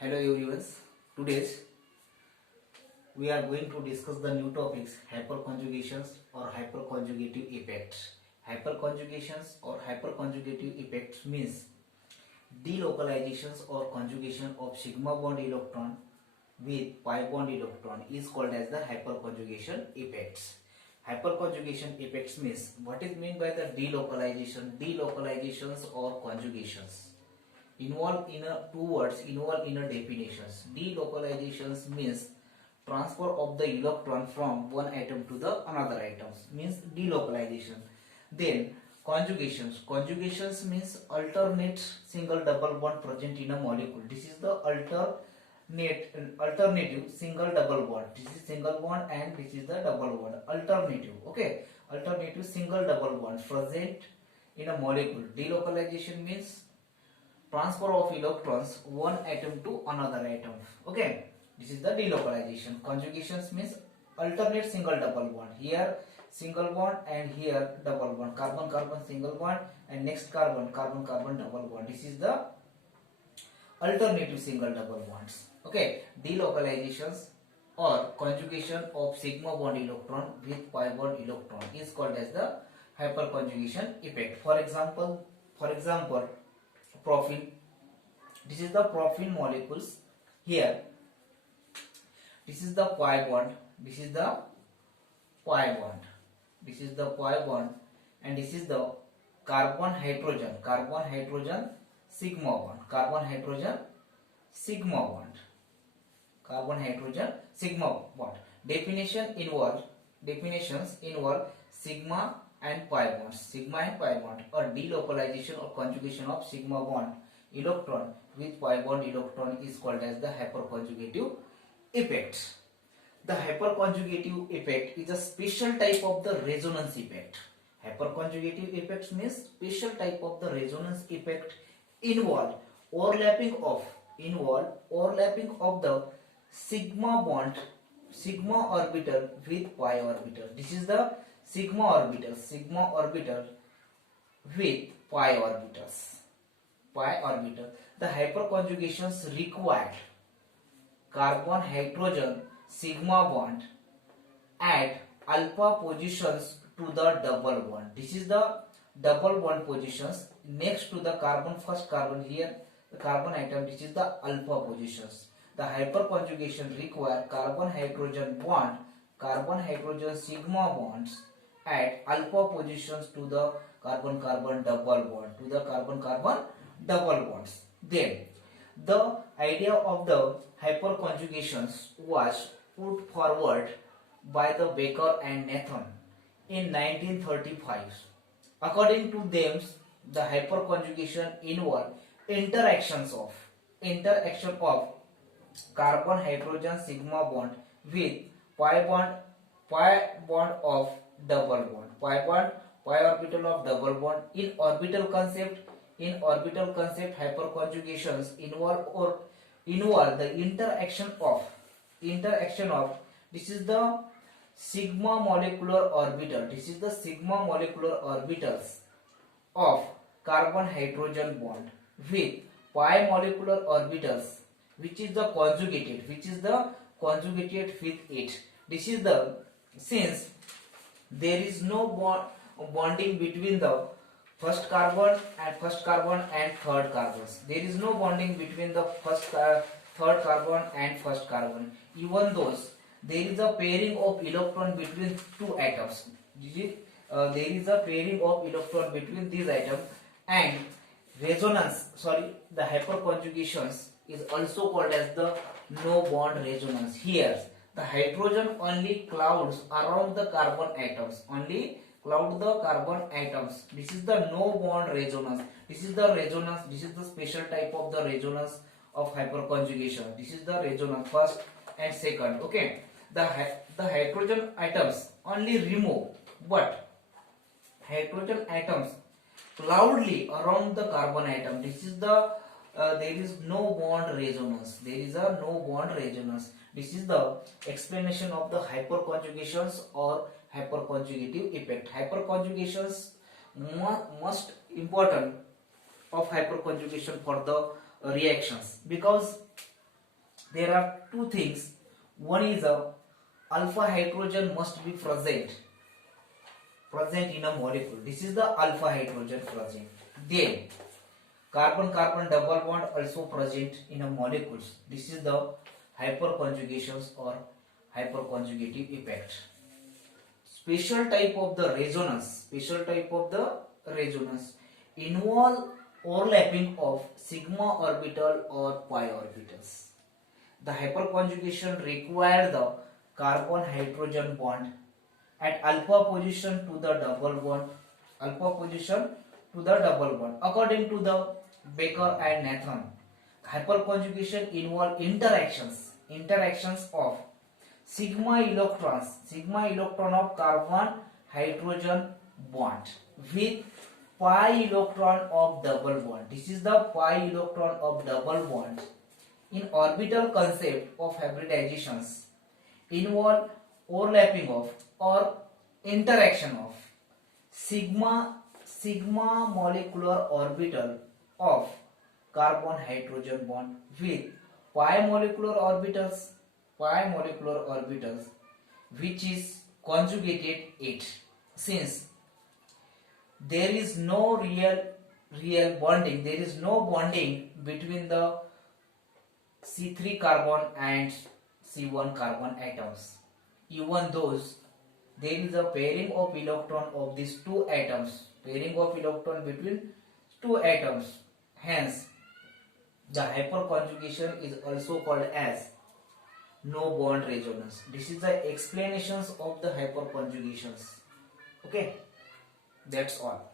Hello everyone. Today we are going to discuss the new topics hyperconjugations or hyperconjugative effects. Hyperconjugations or hyperconjugative effects means delocalizations or conjugation of sigma bond electron with pi bond electron is called as the hyperconjugation effects. Hyperconjugation effects means what is meant by the delocalization, delocalizations or conjugations. Involved in two words involved in a definitions. Delocalizations means transfer of the electron from one atom to the another atoms means delocalization. Then conjugations means alternate single double bond present in a molecule. This is the alternative single double bond. This is single bond and this is the double bond. Alternative single double bond present in a molecule. Delocalization means transfer of electrons one atom to another atom. This is the delocalization. Conjugations means alternate single double bond. Here single bond and here double bond. Carbon carbon single bond and next carbon carbon carbon double bond. This is the alternative single double bonds. Delocalizations or conjugation of sigma bond electron with pi bond electron is called as the hyperconjugation effect. For example, profene. This is the profene molecules. Here this is the pi bond, this is the pi bond, this is the pi bond, and this is the carbon hydrogen sigma bond, carbon hydrogen sigma bond. Definitions involve sigma and pi bonds. A delocalization or conjugation of sigma bond electron with pi bond electron is called as the hyperconjugative effect. The hyperconjugative effect is a special type of the resonance effect. Hyperconjugative effects means special type of the resonance effect involve overlapping of the sigma orbital with pi orbital. This is the sigma orbital with pi orbitals. The hyperconjugations required carbon hydrogen sigma bond at alpha positions to the double bond. This is the double bond positions next to the first carbon. Here the carbon atom, this is the alpha positions. The hyperconjugation require carbon hydrogen sigma bonds at alpha positions to the carbon carbon double bonds. Then the idea of the hyperconjugations was put forward by the Baker and Nathan in 1935. According to them, the hyperconjugation involve interaction of carbon hydrogen sigma bond with pi bond of double bond, pi orbital of double bond. In orbital concept, hyperconjugations involve the interaction of this is the sigma molecular orbitals of carbon hydrogen bond with pi molecular orbitals which is the conjugated with it. This is the since there is no bonding between the first carbon and third carbons. There is no bonding between the third carbon and first carbon. Even though there is a pairing of electron between two atoms. There is a pairing of electron between these atoms, and the hyperconjugations is also called as the no bond resonance. Here the hydrogen only clouds around the carbon atoms, This is the no bond resonance. This is the special type of the resonance of hyperconjugation. This is the resonance first and second. The hydrogen atoms only remove, but hydrogen atoms cloudly around the carbon atom. This is the there is no bond resonance. This is the explanation of the hyperconjugations or hyperconjugative effect. Hyperconjugations most important of hyperconjugation for the reactions, because there are two things. One is a alpha hydrogen must be present in a molecule. This is the alpha hydrogen present. Then carbon carbon double bond also present in a molecules. This is the hyperconjugations or hyperconjugative effect. Special type of the resonance involve overlapping of sigma orbital or pi orbitals. The hyperconjugation require the carbon hydrogen bond at alpha position to the double bond, according to the Baker and Nathan. Hyperconjugation involve interactions of sigma electron of carbon hydrogen bond with pi electron of double bond. This is the pi electron of double bond. In orbital concept of hybridizations involve overlapping of or interaction of sigma molecular orbital of carbon hydrogen bond with pi molecular orbitals which is conjugated it. Since there is no real bonding, there is no bonding between the C3 carbon and C1 carbon atoms, even though there is a pairing of electron of these two atoms, pairing of electron between two atoms. Hence the hyperconjugation is also called as no bond resonance. This is the explanations of the hyperconjugations. Okay, that's all.